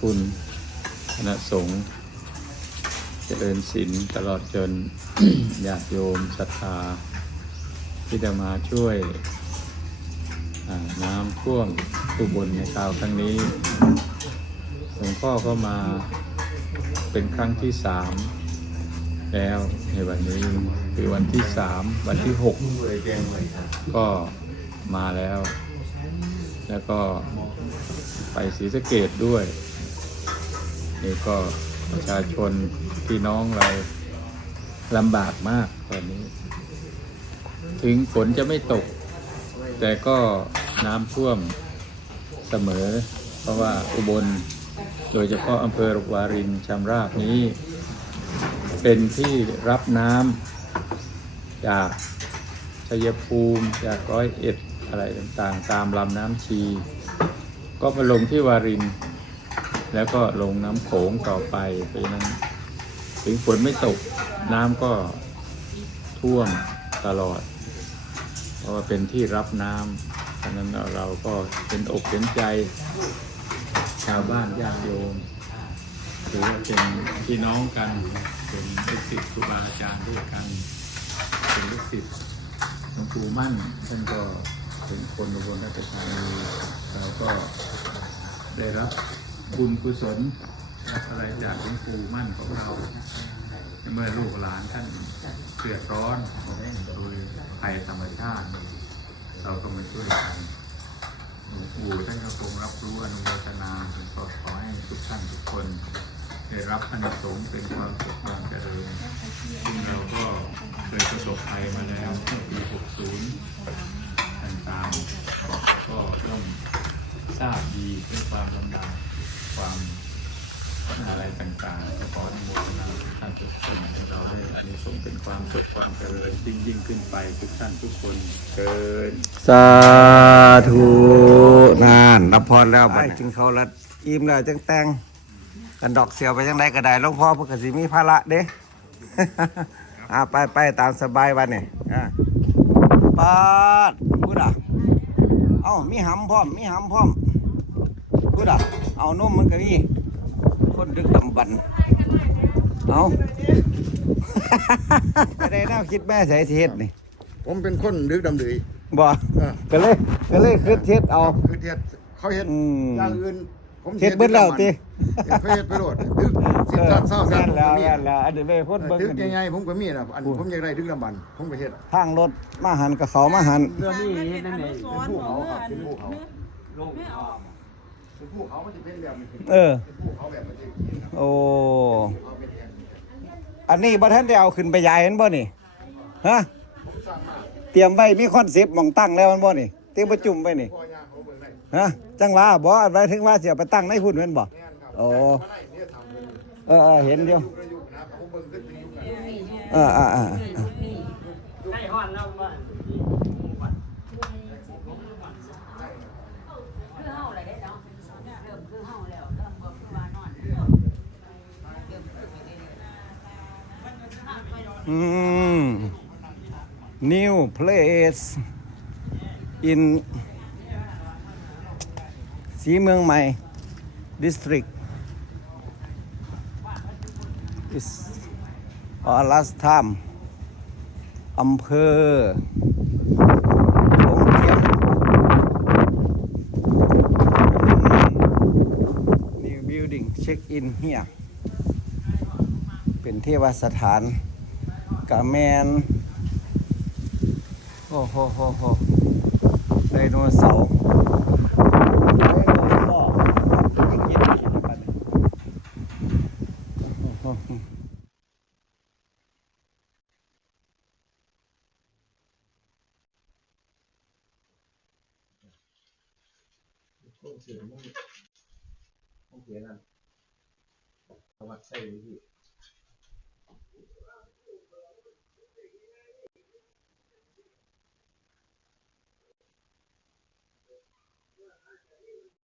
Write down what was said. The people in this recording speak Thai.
คุณคณะสงฆ์เจริญศิลตลอดจนญาติโยมศรัทธา ที่จะมาช่วยน้ำท่วมอุบลในคราวครั้งนี้หลวงพ่อก็มาเป็นครั้งที่สามแล้วในวันนี้คือวันที่สามวันที่หกก็มาแล้ว แล้วก็ไปศรีสะเกดด้วย นี่ก็ประชาชนพี่น้องเราลำบากมากตอนนี้ ถึงฝนจะไม่ตก แต่ก็น้ำท่วมเสมอ เพราะว่าอุบล โดยเฉพาะอำเภอวารินชำราบนี้ เป็นที่รับน้ำจากชัยภูมิจากร้อยเอ็ดอะไรต่างๆ ตามลำน้ำชี ก็มาลงที่วาริน แล้วก็ลงน้ำโขงต่อไปเพราะฉะนั้น ถึงฝนไม่ตกน้ำก็ท่วมตลอด เพราะว่าเป็นที่รับน้ำฉะนั้นเราก็เป็นอกเป็นใจ ชาวบ้านญาติโยมหรือว่าเป็นพี่น้องกันเป็นลูกศิษย์ครูบาอาจารย์ด้วยกัน เป็นลูกศิษย์หลวงปู่มั่นท่านก็เป็นคนอุบลราชธานีเราก็ได้รับ บุญกุศลอะไรจากหลวงปู่มั่นของเรา เมื่อลูกหลานท่านเดือดร้อนโดยภัยธรรมชาติ เราก็มาช่วยกันหลวงปู่ท่านก็คงรับรู้อนุโมทนาถึงขอขอให้ทุกท่านทุกคน ได้รับอนิสงส์เป็นความสุขความเจริญซึ่งเราก็เคยประสบภัยมาแล้วเมื่อปี 60 ต่างๆก็ต้องทราบดีด้วยความลำบาก ความอะไรต่างๆขออนุโมทนาทุกท่านทุกคนให้เราได้อานิสงส์เป็นความสุขความเจริญยิ่งยิ่งขึ้นไปทุกท่านทุกคนเกินสาธุนานรับพรแล้วไปจึงเขาละอิ่มแล้วจังแต่งกันดอกเสียวไปจังไดก็ได้หลวงพ่อเพื่อสิมีภาระเด้ อ่าไปไปตามสบายวันนี่อ่าปาดพูดอะเอ้ามีหำพร้อมมีหำพร้อม พูดอะเอานมมันก็มีคนดึกดำบันเอาไม่ได้แนวคิดแม่ใส่เทศนี่ผมเป็นคนดึกดำดือบ่เออก็เลยก็เลยคือเทศเอาคือเทียดเขาเห็นอืมอย่างอื่นผมเฮ็ดเบิดแล้วติเขาเฮ็ดไปโลดดึกสิบสันเศร้าสันแม่นแล้วผมก็มีแม่นแล้วอันนี้ไปพ่นเบิ่งดึกอันยังนี้ไงผมก็มีนะอันผมอยากได้ดึกดำบันผมก็เฮ็ดทางรถมาหันกับเขามาหันเรื่องนี้เฮ็ดนั่นเองเป็นภูเขาครับเป็นภูเขา ลูกเป็นภูเขามันจะเป็นแบบนี้เป็นเออภูเขาแบบมันจะเป็นครับโอ้เขาเป็นแบบนี้อันนี้บ่ทันได้เอาขึ้นไปยายเห็นบ่นี่ ฮะ ผมสร้างมาเตรียมไว้มีคอนเซปต์หมองตั้งแล้วมันบ่นี่เตรียมประจุมไว้นี่ พ่อย่างเขาเบิ่งได้ฮะ จังหว่าบ่ไว้ถึงว่าสิเอาไปตั้งในหุ่นแม่นบ่ แน่นครับโอ้ แต่มาได้เนี่ยทำเป็นเออเออเห็นอยู่ยุคระยุคนะผมเบิ่งขึ้นเป็นยุคกันเอออ่าอ่าอ่าได้ฮอดแล้วว่าคือเฮาอะไรได้เนาะเริ่มคือเฮาแล้วเริ่มบ่คือว่านอนเริ่มคือไปเรื่ อืม new place in สีเมืองใหม่ district is or last time อำเภอโขงเจียม new building check in here เป็นเทวสถาน กะแมนโอ้โหโหโหไดโนเสาร์ไดโนเสาร์กินกินอะไรเนี่ยโอ้โหโอเคนั่นประวัติใช่ไหมพี่